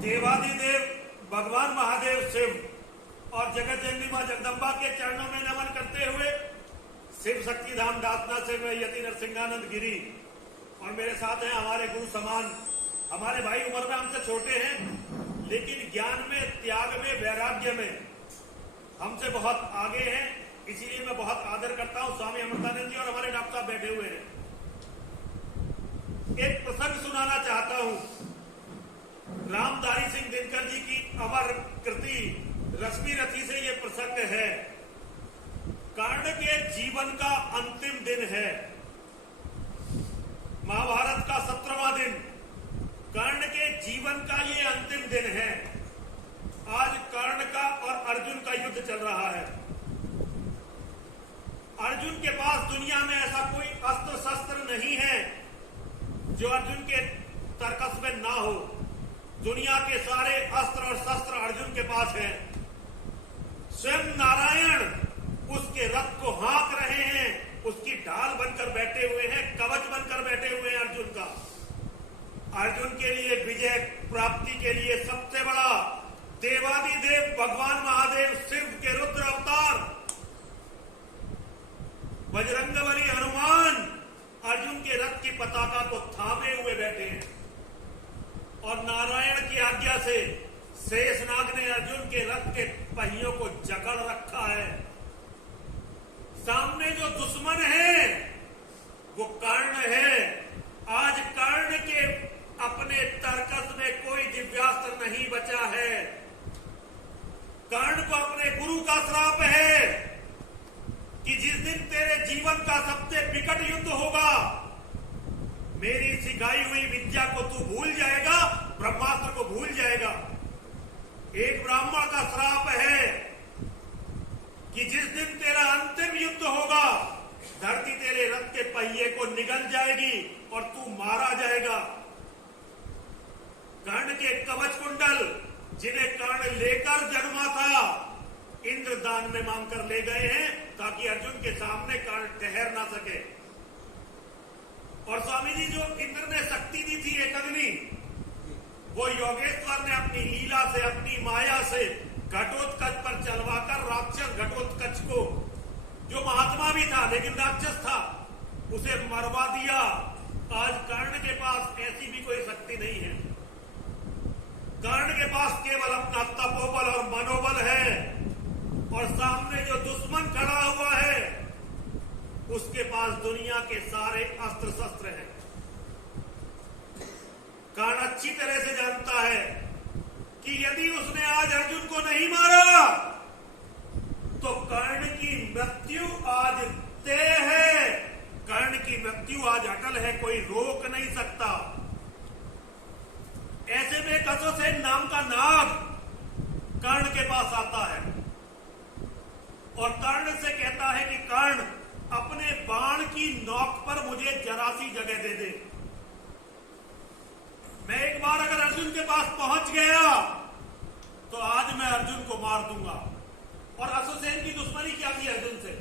देवादिदेव भगवान महादेव शिव और जगत जननी मां जगदम्बा के चरणों में नमन करते हुए शिव शक्ति धाम दासना से मैं यति नरसिंहानंद गिरी और मेरे साथ हैं हमारे गुरु समान, हमारे भाई उम्र में हमसे छोटे हैं लेकिन ज्ञान में, त्याग में, वैराग्य में हमसे बहुत आगे हैं। इसीलिए मैं बहुत आदर करता हूं। स्वामी अमृतानंद जी और हमारे डॉक्टर साहब बैठे हुए हैं। एक प्रसंग सुनाना चाहता हूं। रामधारी सिंह दिनकर जी की अमर कृति रश्मि रथी से यह प्रसंग है। कर्ण के जीवन का अंतिम दिन है, महाभारत का 17वां दिन। कर्ण के जीवन का ये अंतिम दिन है। आज कर्ण का और अर्जुन का युद्ध चल रहा है। अर्जुन के पास दुनिया में ऐसा कोई अस्त्र शस्त्र नहीं है जो अर्जुन के तर्कस में ना हो। दुनिया के सारे अस्त्र और शस्त्र अर्जुन के पास हैं। स्वयं नारायण उसके रथ को हाँक रहे हैं, उसकी ढाल बनकर बैठे हुए हैं, कवच बनकर बैठे हुए हैं अर्जुन का। अर्जुन के लिए विजय प्राप्ति के लिए सबसे बड़ा देवादिदेव भगवान महादेव शिव के रुद्र अवतार बजरंगबली हनुमान अर्जुन के रथ की पताका को थामे हुए बैठे हैं और नारायण की आज्ञा से शेषनाग ने अर्जुन के रथ के पहियों को जकड़ रखा है। सामने जो दुश्मन है वो कर्ण है। आज कर्ण के अपने तर्कस में कोई दिव्यास्त्र नहीं बचा है। कर्ण को अपने गुरु का श्राप है कि जिस दिन तेरे जीवन का सबसे विकट युद्ध होगा, मेरी सिखाई हुई विद्या को तू भूल जाएगा, ब्रह्मास्त्र को भूल जाएगा। एक ब्राह्मण का श्राप है कि जिस दिन तेरा अंतिम युद्ध होगा, धरती तेरे रथ के पहिए को निगल जाएगी और तू मारा जाएगा। कर्ण के कवच कुंडल जिन्हें कर्ण लेकर जन्मा था, इंद्रदान में मांगकर ले गए हैं ताकि अर्जुन के सामने कर्ण ठहर ना सके। और स्वामी जी जो इंद्र ने शक्ति दी थी एक अग्नि, वो योगेश्वर ने अपनी लीला से, अपनी माया से घटोत्कच पर चलवाकर राक्षस घटोत्कच को, जो महात्मा भी था लेकिन राक्षस था, उसे मरवा दिया। आज कर्ण के पास ऐसी भी कोई शक्ति नहीं है। कर्ण के पास केवल अपना तपोबल और मनोबल है और सामने जो दुश्मन खड़ा हुआ है उसके पास दुनिया के सारे अस्त्र शस्त्र हैं। कर्ण अच्छी तरह से जानता है कि यदि उसने आज अर्जुन को नहीं मारा तो कर्ण की मृत्यु आज तय है। कर्ण की मृत्यु आज अटल है, कोई रोक नहीं सकता। ऐसे में कसोसेन नाम का नाग कर्ण के पास आता है और कर्ण से कहता है कि कर्ण, अपने बाण की नोक पर मुझे जरा सी जगह दे दे। मैं एक बार अगर अर्जुन के पास पहुंच गया तो आज मैं अर्जुन को मार दूंगा। और असुसेन की दुश्मनी क्या थी अर्जुन से?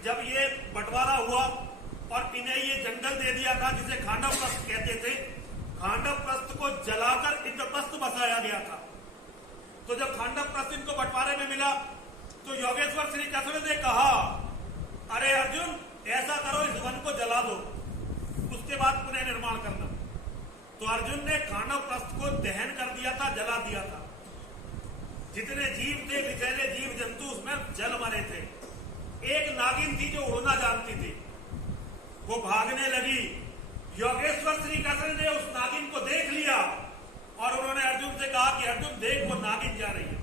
जब ये बंटवारा हुआ और इन्हें ये जंगल दे दिया था जिसे खांडव प्रस्थ कहते थे, खांडव प्रस्थ को जलाकर इंद्रप्रस्थ बसाया गया था। तो जब खांडव प्रस्थ इनको बंटवारे में मिला तो योगेश्वर श्री कृष्ण ने कहा, अरे अर्जुन, ऐसा करो, इस वन को जला दो, उसके बाद पुनः निर्माण करना। तो अर्जुन ने खांडव प्रस्थ को दहन कर दिया था, जला दिया था। जितने जीव थे, विषैले जीव जंतु, उसमें जल मरे थे। एक नागिन थी जो उड़ना जानती थी, वो भागने लगी। योगेश्वर श्री कृष्ण ने उस नागिन को देख लिया और उन्होंने अर्जुन से कहा कि अर्जुन देख, वो नागिन जा रही है।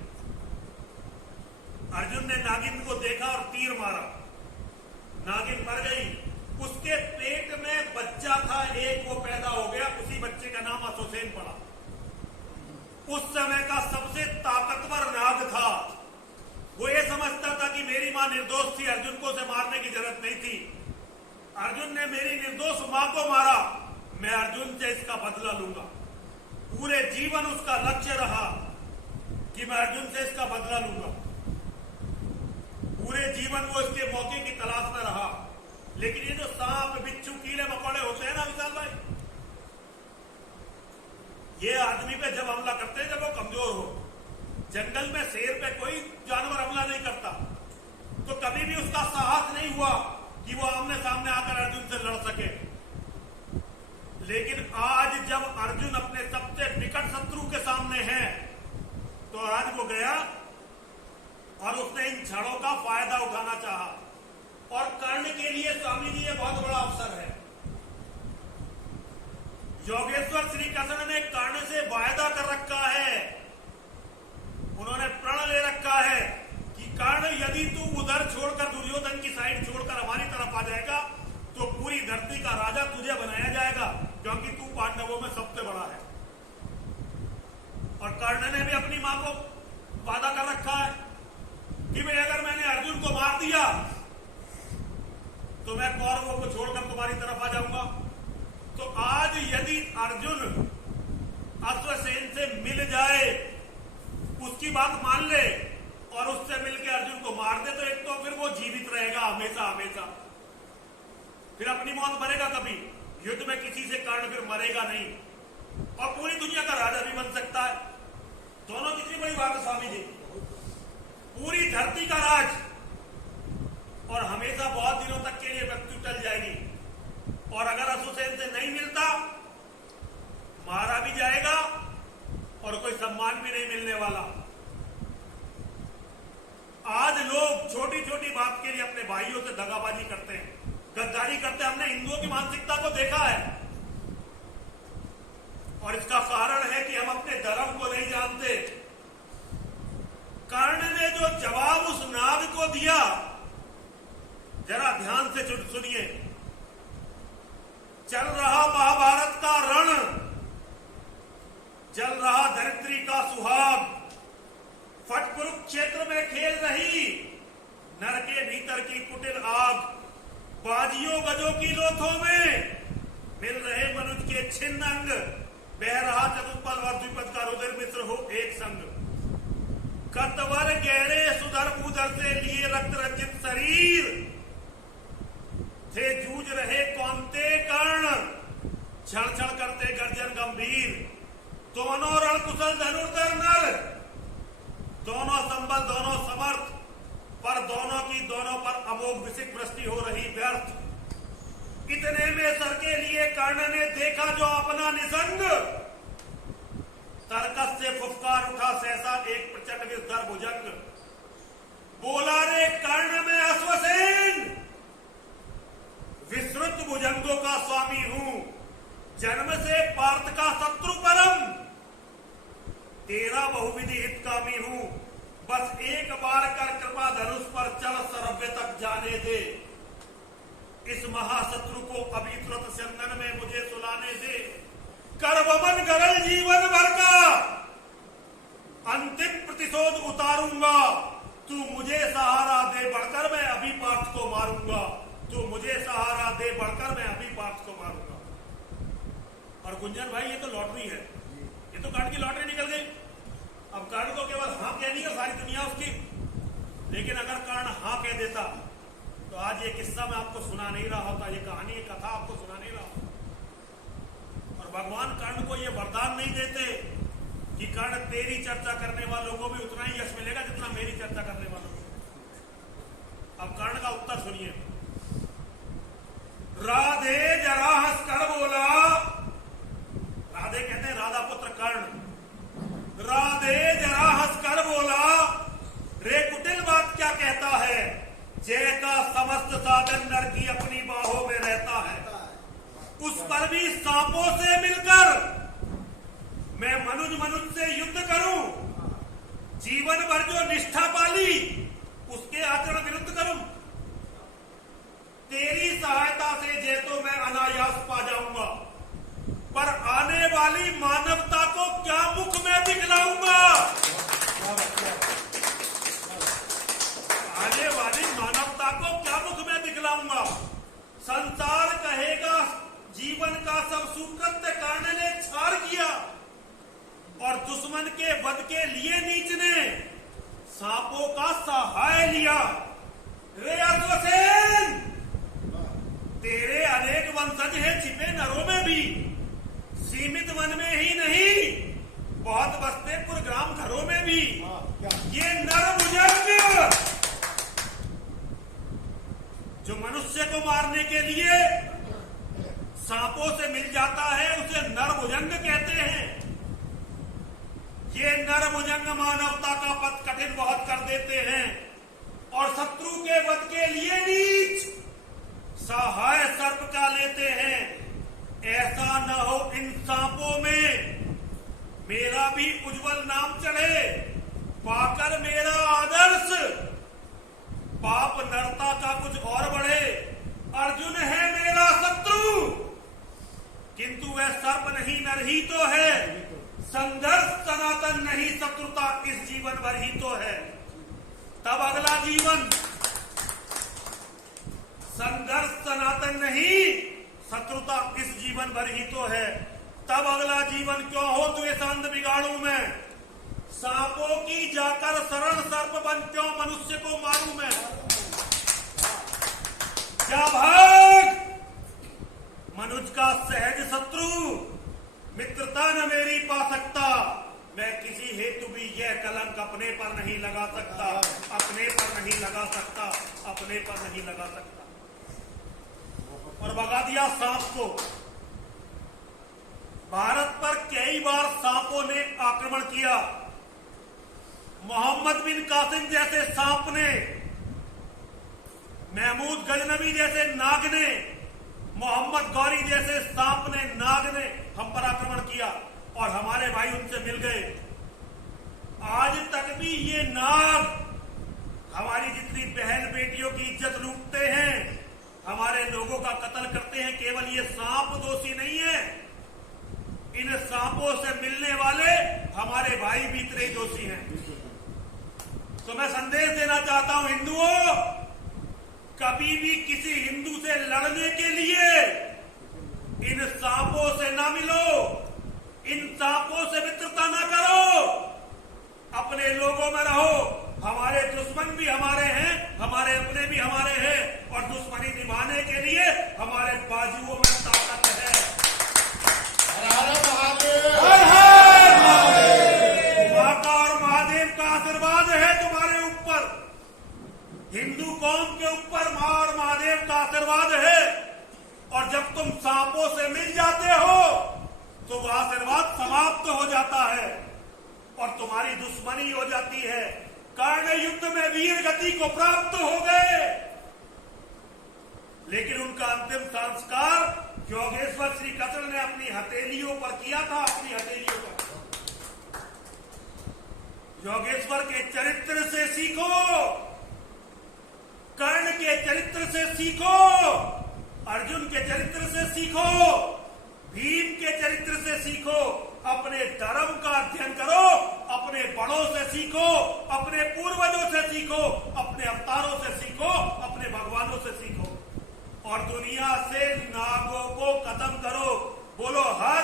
अर्जुन ने नागिन को देखा और तीर मारा, नागिन मर गई। उसके पेट में बच्चा था एक, वो पैदा हो गया, उसी बच्चे का नाम असुसेन पड़ा। उस समय का सबसे ताकतवर नाग था। वो ये समझता था कि मेरी मां निर्दोष थी, अर्जुन को उसे मारने की जरूरत नहीं थी। अर्जुन ने मेरी निर्दोष मां को मारा, मैं अर्जुन से इसका बदला लूंगा। पूरे जीवन उसका लक्ष्य रहा कि मैं अर्जुन से इसका बदला लूंगा। पूरे जीवन वो इसके मौके की तलाश में रहा। लेकिन ये जो सांप, बिच्छू, कीड़े मकोड़े होते हैं ना विशाल भाई, आदमी पे जब हमला करते हैं जब वो कमजोर हो। जंगल में शेर पे कोई जानवर हमला नहीं करता, तो कभी भी उसका साहस नहीं हुआ कि वो आमने सामने आकर अर्जुन से लड़ सके। लेकिन आज जब अर्जुन अपने सबसे निकट शत्रु के सामने है, तो आज वो गया और उसने इन क्षणों का फायदा उठाना चाहा। और कर्ण के लिए स्वामी जी ये बहुत बड़ा अवसर है। योगेश्वर श्री कृष्ण ने कर्ण से वायदा कर रखा है, उन्होंने प्रण ले रखा है कि कर्ण यदि तू उधर छोड़कर दुर्योधन की साइड छोड़कर हमारी तरफ आ जाएगा तो पूरी धरती का राजा तुझे बनाया जाएगा, क्योंकि तू पांडवों में सबसे बड़ा है। और कर्ण ने भी अपनी मां को वादा कर रखा है कि भाई अगर मैंने अर्जुन को मार दिया तो मैं कौरवों को छोड़कर तुम्हारी तरफ आ जाऊंगा। तो आज यदि अर्जुन अश्वसेन से मिल जाए, उसकी बात मान ले और उससे मिलकर अर्जुन को मार दे, तो एक तो फिर वो जीवित रहेगा हमेशा हमेशा, फिर अपनी मौत मरेगा कभी। युद्ध में किसी से कर्ण फिर मरेगा नहीं और पूरी दुनिया का राजा भी बन सकता है। दोनों कितनी बड़ी बात है स्वामी जी, पूरी धरती का राज, और हमेशा बहुत दिनों तक के लिए मृत्यु टल जाएगी। और अगर अश्वसेन से नहीं मिलता, मारा भी जाएगा और कोई सम्मान भी नहीं मिलने वाला। आज लोग छोटी छोटी बात के लिए अपने भाइयों से दगाबाजी करते हैं, गद्दारी करते हैं। हमने हिंदुओं की मानसिकता को देखा है और इसका कारण है कि हम अपने धर्म को नहीं जानते। कर्ण ने जो जवाब उस नाग को दिया, जरा ध्यान से सुनिए। चल रहा महाभारत का रण, जल रहा धरित्री का सुहाग, फट कुरुक्षेत्र में खेल रही नर के भीतर की कुटिल आग, बाजियों गजों की लोथों में मिल रहे मनुष्य के छिन्न अंग, बह रहा चतुष्पल और द्विपद का रुधिर मिश्र हो एक संग, कतवर गहरे सुधर उदर से लिए रक्त रंजित शरीर थे जूझ रहे कौनते कर्ण, छड़ छड़ करते गर्जन गंभीर, दोनों रण कुशल धनुर्धर नर, दोनों संबल दोनों समर्थ, पर दोनों की दोनों पर अमोघ विसिक वृष्टि हो रही व्यर्थ। इतने में सर के लिए कर्ण ने देखा जो अपना निसंग, तरकस से फुफकार उठा सहसा एक प्रचंड विस्तर भुजंग, बोला रे कर्ण में अश्वसेन, विस्तृत भुजंगों का स्वामी हूं, जन्म से पार्थ का शत्रु परम, तेरा बहुविधि हितकामी हूं, बस एक बार कर कृपा धनुष पर चल सरव्य तक जाने दे, इस महाशत्रु को अभी तुरंत चंदन में मुझे सुलाने दे, कर वमन गरल जीवन भर का अंतिम प्रतिशोध उतारूंगा, तू मुझे सहारा दे बढ़कर मैं अभी पार्थ को मारूंगा, तू मुझे सहारा दे बढ़कर मैं अभी पार्थ को मारूंगा। और गुंजन भाई ये तो लॉटरी है, ये तो कर्ण की लॉटरी निकल गई। अब कर्ण को केवल हाँ कहनी है सारी दुनिया उसकी, लेकिन अगर कर्ण हाँ कह देता तो आज ये किस्सा मैं आपको सुना नहीं रहा होता, ये कहानी ये कथा आपको सुना नहीं रहा होता। और भगवान कर्ण को ये वरदान नहीं देते कि कर्ण तेरी चर्चा करने वालों को भी उतना ही यश मिलेगा जितना मेरी चर्चा करने वालों को। अब कर्ण का उत्तर सुनिए। राधे जरा हंस कर बोला, राधे कहते हैं राधा पुत्र कर्ण, राधे जरा हंस कर बोला, रे कुटिल बात क्या कहता है, जय का समस्त साधन नर की अपनी बाहों में रहता है, उस पर भी सांपों से मिलकर मैं मनुज से युद्ध करूं, जीवन भर जो निष्ठा पाली उसके आचरण विरुद्ध करूं, तेरी सहायता से जे तो मैं अनायास पा जाऊंगा, पर आने वाली मानवता को क्या मुख में दिखलाऊंगा, आने वाली मानवता को क्या मुख में दिखलाऊंगा। संसार कहेगा जीवन का सब सुकृत्य कर्ण ने छाड़ किया और दुश्मन के वध के लिए नीच ने सांपों का सहाय लिया। रे अश्वसेन, तेरे अनेक वंशज हैं छिपे नरों में भी, सीमित वन में ही नहीं बहुत बसते ग्राम घरों में भी ये नरभुजंग जो मनुष्य को मारने के लिए सांपों से मिल जाता है उसे नरभुजंग कहते हैं। ये नरभुजंग मानवता का पथ कठिन बहुत कर देते हैं और शत्रु के वध के लिए नीच सहाय सर्प का लेते हैं। ऐसा न हो इन सांपों में मेरा भी उज्जवल नाम चढ़े, पाकर मेरा आदर्श पाप नरता का कुछ और बढ़े। अर्जुन है मेरा शत्रु किंतु वह सर्प नहीं नर ही तो है। संघर्ष सनातन नहीं शत्रुता इस जीवन भर ही तो है। तब अगला जीवन संघर्ष सनातन नहीं शत्रुता इस जीवन भर ही तो है। तब अगला जीवन क्यों हो द्वेष अंध बिगाड़ू मैं, सांपों की जाकर शरण सर्प बन क्यों मनुष्य को मारू मैं। क्या भाग मनुज का सहज शत्रु, मित्रता न मेरी पा सकता। मैं किसी हेतु भी यह कलंक अपने पर नहीं लगा सकता, अपने पर नहीं लगा सकता, अपने पर नहीं लगा सकता। और भगा दिया सांप को। भारत पर कई बार सांपों ने आक्रमण किया। मोहम्मद बिन कासिम जैसे सांप ने, महमूद गजनवी जैसे नाग ने, मोहम्मद गौरी जैसे सांप ने, नाग ने हम पर आक्रमण किया और हमारे भाई उनसे मिल गए। आज तक भी ये नाग हमारी जितनी बहन बेटियों की इज्जत लूटते हैं, हमारे लोगों का कत्ल करते हैं। केवल ये सांप दोषी नहीं है, इन सांपों से मिलने वाले हमारे भाई भी इतने दोषी हैं। तो मैं संदेश देना चाहता हूं हिंदुओं, कभी भी किसी हिंदू से लड़ने के लिए इन सांपों से ना मिलो, इन सांपों से मित्रता ना करो, अपने लोगों में रहो। हमारे दुश्मन भी हमारे हैं, हमारे अपने भी हमारे हैं और दुश्मनी निभाने के लिए हमारे बाजुओं में ताकत है। माता और महादेव का आशीर्वाद है तुम्हारे ऊपर, हिंदू कौम के ऊपर मां और महादेव का आशीर्वाद है। और जब तुम सांपों से मिल जाते हो तो वह आशीर्वाद समाप्त हो जाता है और तुम्हारी दुश्मनी हो जाती है। कर्ण युद्ध में वीर गति को प्राप्त हो गए, लेकिन उनका अंतिम संस्कार योगेश्वर श्री कृष्ण ने अपनी हथेलियों पर किया था, अपनी हथेलियों पर। योगेश्वर के चरित्र से सीखो, कर्ण के चरित्र से सीखो, अर्जुन के चरित्र से सीखो, भीम के चरित्र से सीखो। अपने धर्म का अध्ययन करो, अपने बड़ों से सीखो, अपने पूर्वजों से सीखो, अपने अवतारों से सीखो, अपने भगवानों से सीखो और दुनिया से नागों को खत्म करो। बोलो हर